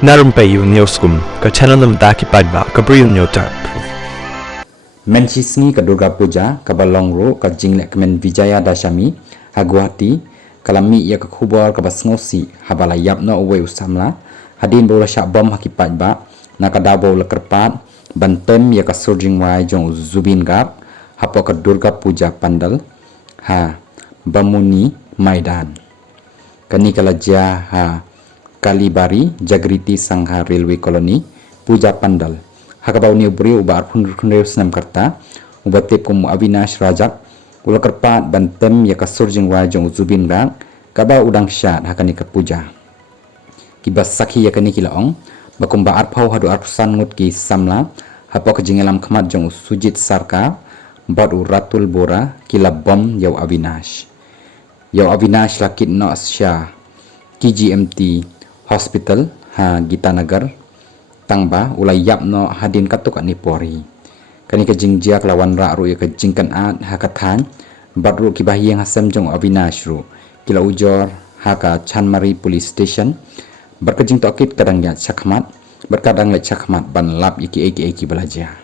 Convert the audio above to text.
Na Rympei U ka channel nabynta paidbah ka Bri U Hynñiewtrep. Menchisni ke Durga Puja ke Balongro ke Jinglek Kemen Vijaya Dashami Haguhati kalami ia ke khubor ke basngosi habala yapno uwei usamla hadien bola shah bom paidbah na kadaw bola kyrpad bantem ia ke jingrwai jong Zubeen gap hapo ke Durga Puja pandal ha bamuni maidan kani kalaja ha Kalibari Jagriti Sangha Railway Colony Puja Pandal hakapor ni Bri U parasnam karta ubatip kum Avinash Rajak ula kyrpad bantem ya kasur jingrwai jong Zubeen rang kaba udang syat hakani ke puja kibas sakhi ya kani kilaong bakum ba arpau hadu arpusan ngut ki samla hapo ke jingelam khamat jong sujit sarka bad ratul bora kila bom yau Avinash lakit no shah KGMT Hospital ha Gitanagar tangba ulai yapno hadien katuk ani pori kani ke jingjia lawan ra ru ya ke jingkan at hakathan badru ki bahiang hasam jong Avinash ru kila ujor haka Chanmari Police Station berkejing tokit kadang ya chakmat berkadang le chakmat ban lap iki belajar